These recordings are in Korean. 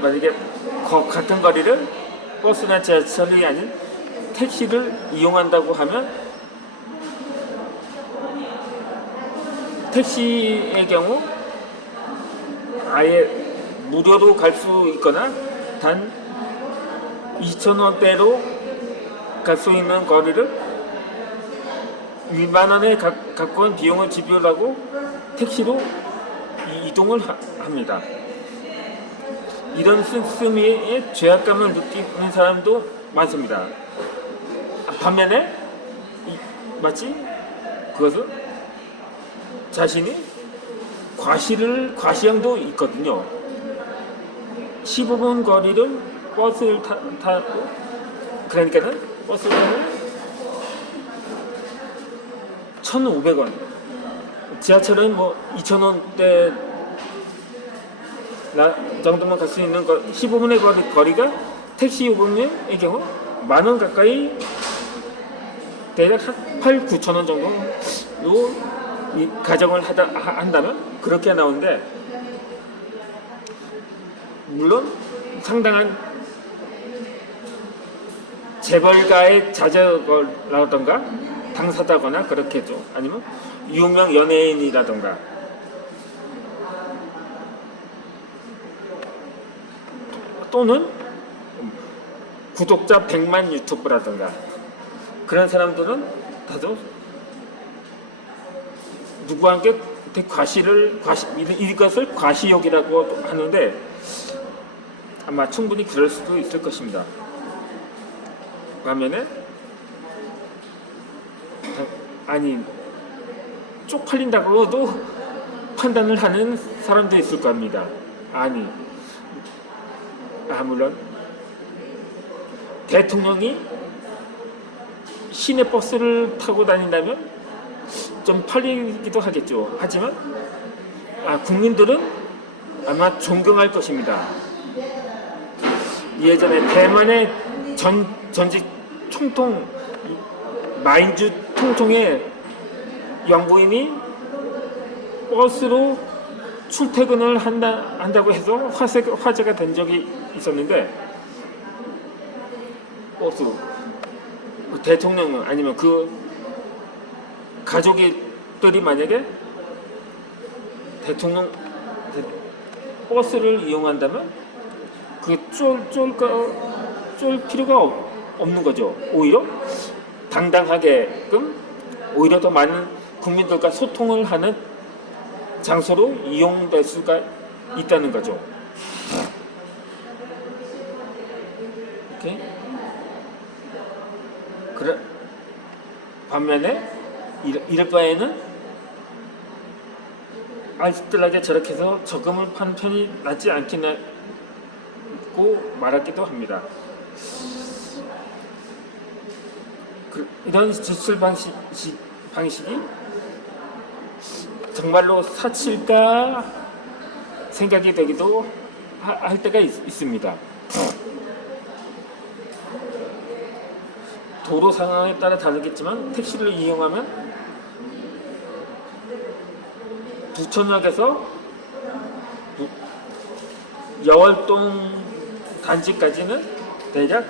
만약에 같은 거리를 버스나 지하철이 아닌 택시를 이용한다고 하면 택시의 경우 아예 무료로 갈 수 있거나 단 2,000원대로 갈 수 있는 거리를 2만 원에 가까운 비용을 지불하고 택시로 이동을 합니다. 이런 시스템에 죄악감을 느끼는 사람도 많습니다. 반면에 마치 그것은 자신이 과시형도 있거든요. 15분 거리를 버스를 타고 그러니까는 버스를 타면 1,500원, 지하철은 뭐 2,000원대 정도만 갈 수 있는 15분의 거리가 택시 요금의 경우 만원 가까이 대략 8,000~9,000원 정도로 가정을 한다면 그렇게 나오는데, 물론 상당한 재벌가의 자제라던가 당사자거나 그렇겠죠. 아니면 유명 연예인이라던가 또는 구독자 100만 유튜브라던가 그런 사람들은 다들 누구와 함께 이것을 과시욕이라고 하는데 아마 충분히 그럴 수도 있을 것입니다. 반면에 아니 쪽팔린다고도 판단을 하는 사람도 있을 겁니다. 물론 대통령이 시내 버스를 타고 다닌다면 좀 팔리기도 하겠죠. 하지만 국민들은 아마 존경할 것입니다. 예전에 대만의 전직 총통 마인주 총통의 영부인이 버스로 출퇴근을 한다고 해서 화제가 된 적이 있었는데, 버스로 대통령은 아니면 그 가족들이 만약에 대통령 버스를 이용한다면 그게 쫄 필요가 없는 거죠. 오히려 당당하게끔 오히려 더 많은 국민들과 소통을 하는 장소로 이용될 수가 있다는 거죠. 오케이? 반면에 이럴 바에는 알뜰하게 저렇게 해서 저금을 파는 편이 낫지 않겠냐고 말하기도 합니다. 이런 지출 방식이 정말로 사칠까 생각이 되기도 할 때가 있습니다. 도로 상황에 따라 다르겠지만 택시를 이용하면 부천역에서 여월동 단지까지는 대략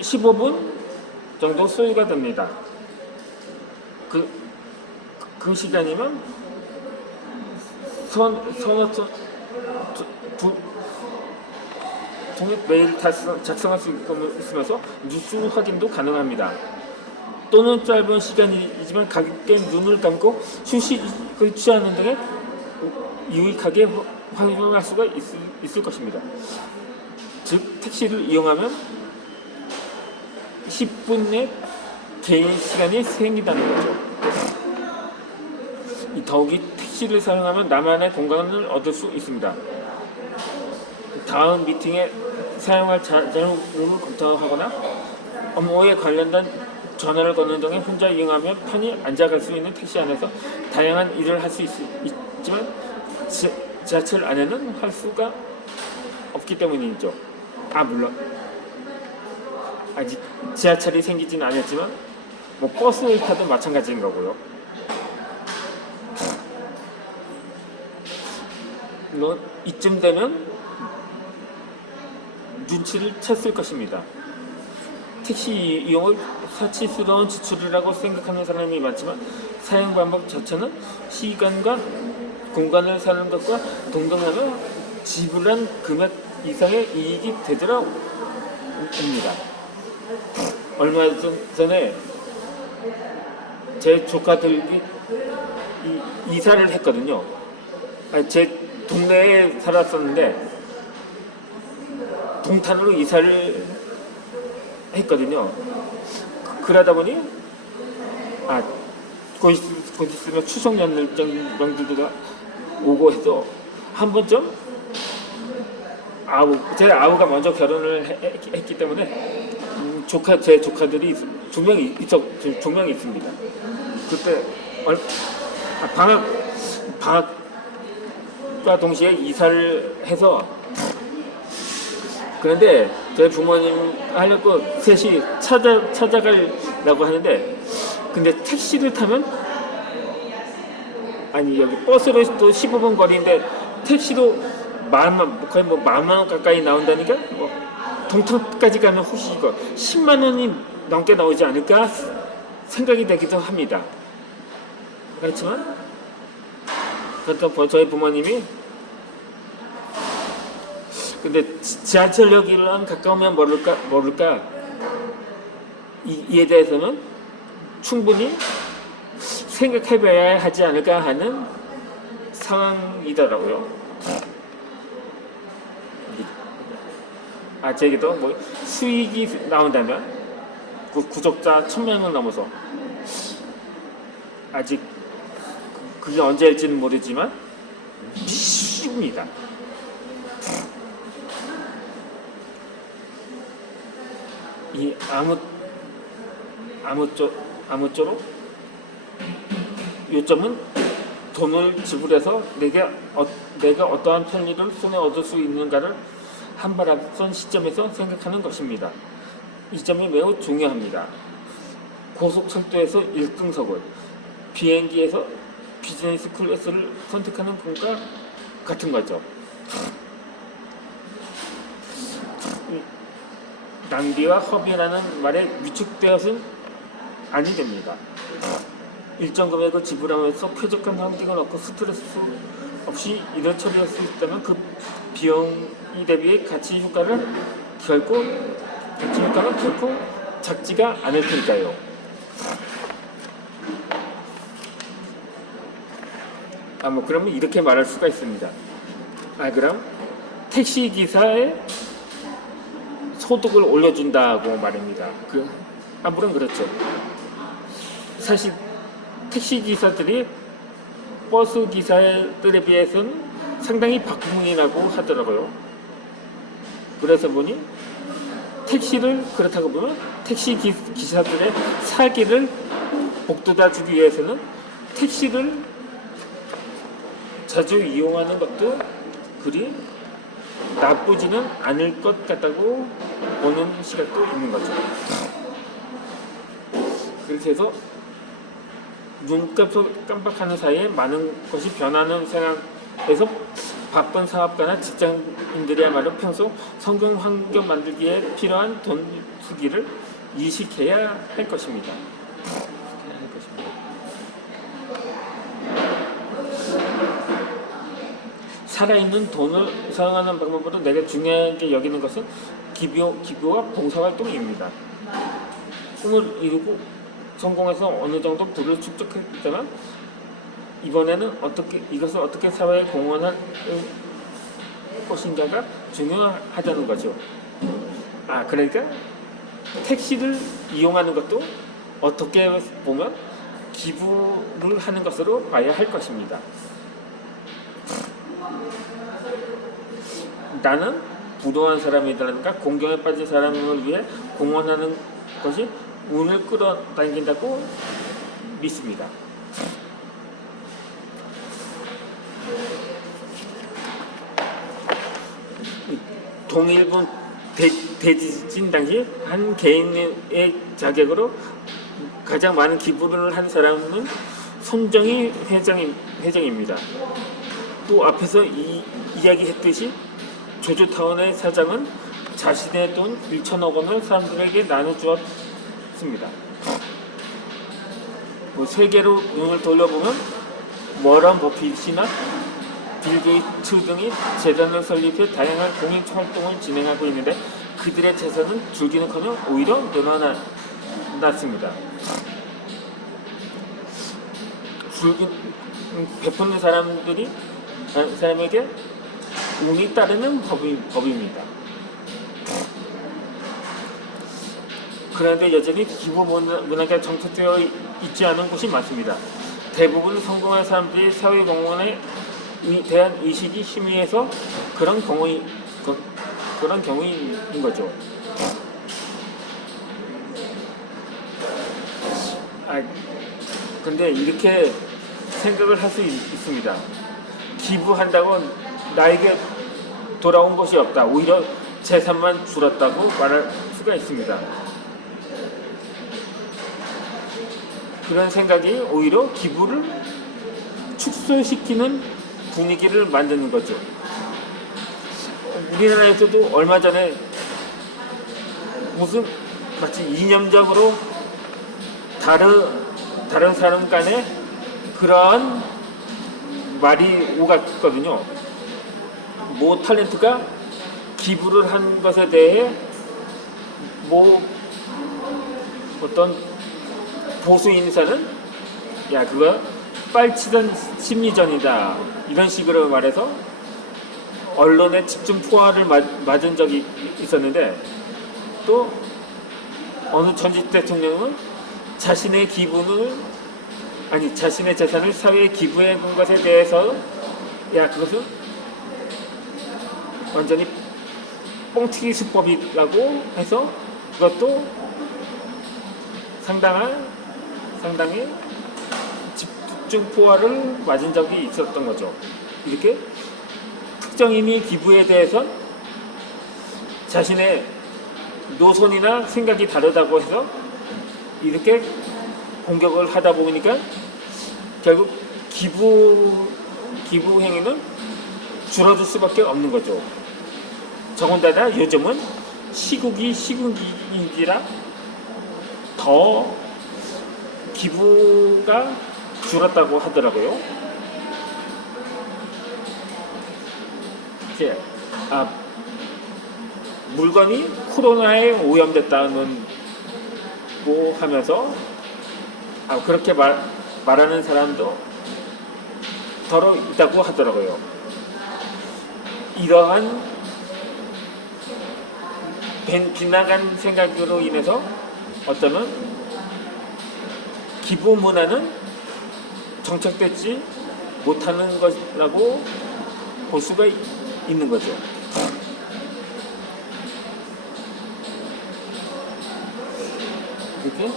15분 정도 소요가 됩니다. 그 시간이면 통역 메일 작성할 수 있으면서 뉴스 확인도 가능합니다. 또는 짧은 시간이지만 가볍게 눈을 감고 휴식을 취하는 등에 유익하게 활용할 수가 있을 것입니다. 즉 택시를 이용하면 10분의 개인 시간이 생긴다는 거죠. 더욱이 택시를 사용하면 나만의 공간을 얻을 수 있습니다. 다음 미팅에 사용할 자료를 검토하거나 업무에 관련된 전화를 거는 등에 혼자 이용하며 편히 앉아갈 수 있는 택시 안에서 다양한 일을 할 수 있지만 지하철 안에는 할 수가 없기 때문이죠. 물론 아직 지하철이 생기지는 않았지만 버스를 타도 마찬가지인 거고요. 물론 이쯤 되면 눈치를 챘을 것입니다. 택시 이용을 사치스러운 지출이라고 생각하는 사람이 많지만 사용 방법 자체는 시간과 공간을 사는 것과 동등하며 지불한 금액 이상의 이익이 되더라 옵니다. 얼마 전에 제 조카들이 이사를 했거든요. 제 동네에 살았었는데 동탄으로 이사를 했거든요. 그러다 보니 곧 있으면 추석 연들가 오고 해서 한 번쯤 제 아우가 먼저 결혼을 했기 때문에 제 조카들이 두 명이 있습니다. 그때 방학과 동시에 이사를 해서 그런데 저희 부모님 하려고 셋이 찾아가려고 하는데 근데 택시를 타면 여기 버스로 또 15분 거리인데 택시로 거의 10,000원 가까이 나온다니까 동탄까지 가면 혹시 이거 10만 원이 넘게 나오지 않을까 생각이 되기도 합니다. 그렇지만 그렇다고 저희 부모님이 근데 지하철역이랑 가까우면 모를까 이에 대해서는 충분히 생각해봐야 하지 않을까 하는 상황이더라고요. 제게도 수익이 나온다면 구독자 1,000명을 넘어서 아직 그게 언제일지는 모르지만 미십니다. 이 아무쪼록 요점은 돈을 지불해서 내가 어떠한 편의를 손에 얻을 수 있는가를 한 발 앞선 시점에서 생각하는 것입니다. 이 점이 매우 중요합니다. 고속철도에서 1등석을, 비행기에서 비즈니스 클래스를 선택하는 것과 같은 거죠. 낭비와 허비라는 말에 위축되어서는 아니 됩니다. 일정 금액을 지불하면서 쾌적한 환경을 얻고 스트레스 없이 일을 처리할 수 있다면 그 비용이 대비해 가치 효과는 결코 작지가 않을 테니까요. 그러면 이렇게 말할 수가 있습니다. 그럼 택시 기사의 소득을 올려준다고 말입니다. 물론 그렇죠. 사실 택시 기사들이 버스 기사들에 비해서는 상당히 박봉이 나고 하더라고요. 그래서 보니 그렇다고 보면 택시 기사들의 사기를 복돋아 주기 위해서는 택시를 자주 이용하는 것도 그리 나쁘지는 않을 것 같다고 보는 시각도 있는 거죠. 그렇게 해서 눈 깜빡하는 사이에 많은 것이 변하는 상황에서 바쁜 사업가나 직장인들이야말로 평소 성공 환경 만들기에 필요한 돈 쓰기를 이식해야 할 것입니다. 살아있는 돈을 사용하는 방법으로 내가 중요하게 여기는 것은 기부와 봉사활동입니다. 꿈을 이루고 성공해서 어느 정도 부를 축적했다면 이번에는 이것을 어떻게 사회에 공헌할 것인가가 중요하다는 거죠. 그러니까 택시를 이용하는 것도 어떻게 보면 기부를 하는 것으로 봐야 할 것입니다. 나는 부도한 사람이라든가 공경에 빠진 사람을 위해 공헌하는 것이 운을 끌어당긴다고 믿습니다. 동일본 대지진 당시 한 개인의 자격으로 가장 많은 기부를 한 사람은 손정희 회장입니다. 또 앞에서 이야기했듯이 조조타운의 사장은 자신의 돈 1천억 원을 사람들에게 나눠주었습니다. 세계로 눈을 돌려보면 워런 버핏이나 빌 게이츠 등이 재단을 설립해 다양한 공익 활동을 진행하고 있는데 그들의 재산은 줄기는커녕 오히려 늘어났습니다. 베푸는 사람에게 운이 따르는 법입니다. 그런데 여전히 기부 문화가 정착되어 있지 않은 곳이 많습니다. 대부분 성공한 사람들이 사회공헌에 대한 의식이 희미해서 그런 경우인 거죠. 근데 이렇게 생각을 할 수 있습니다. 기부한다고 나에게 돌아온 것이 없다. 오히려 재산만 줄었다고 말할 수가 있습니다. 그런 생각이 오히려 기부를 축소시키는 분위기를 만드는 거죠. 우리나라에서도 얼마 전에 무슨 마치 이념적으로 다른 사람 간에 그러한 말이 오갔거든요. 모 탤런트가 기부를 한 것에 대해 어떤 보수 인사는 야 그거 빨치던 심리전이다 이런 식으로 말해서 언론에 집중 포화를 맞은 적이 있었는데, 또 어느 전직 대통령은 자신의 재산을 사회에 기부해 본 것에 대해서 그것은 완전히 뻥튀기 수법이라고 해서 그것도 상당히 집중 포화를 맞은 적이 있었던 거죠. 이렇게 특정인이 기부에 대해서 자신의 노선이나 생각이 다르다고 해서 이렇게 공격을 하다 보니까 결국 기부 행위는 줄어들 수밖에 없는 거죠. 더군다나 요즘은 시국이라 더 기부가 줄었다고 하더라고요. 물건이 코로나에 오염됐다는 하면서 그렇게 말하는 사람도 더러 있다고 하더라고요. 이러한 빗나간 생각으로 인해서 어쩌면 기부 문화는 정착되지 못하는 것이라고 볼 수가 있는 거죠. 이렇게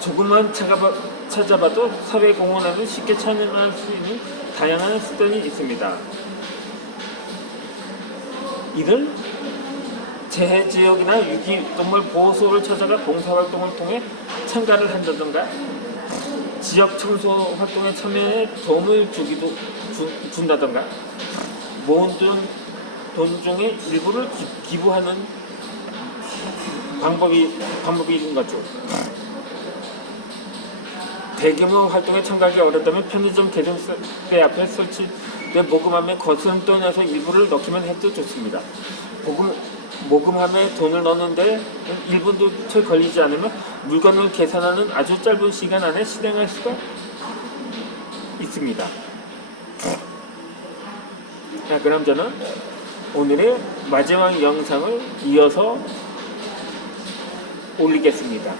조금만 찾아봐도 사회공헌에는 쉽게 참여할 수 있는 다양한 수단이 있습니다. 이들 재해지역이나 유기동물 보호소를 찾아가 봉사활동을 통해 참가를 한다던가 지역 청소 활동에 참여해 도움을 준다던가 모은 돈 중에 일부를 기부하는 방법인 거죠. 대규모 활동에 참가하기 어렵다면 편의점 계정대 앞에 설치된 모금함에 거스름 돈에서 일부를 넣기만 해도 좋습니다. 모금함에 돈을 넣는데 1분도 채 걸리지 않으면 물건을 계산하는 아주 짧은 시간 안에 실행할 수가 있습니다. 그럼 저는 오늘의 마지막 영상을 이어서 올리겠습니다.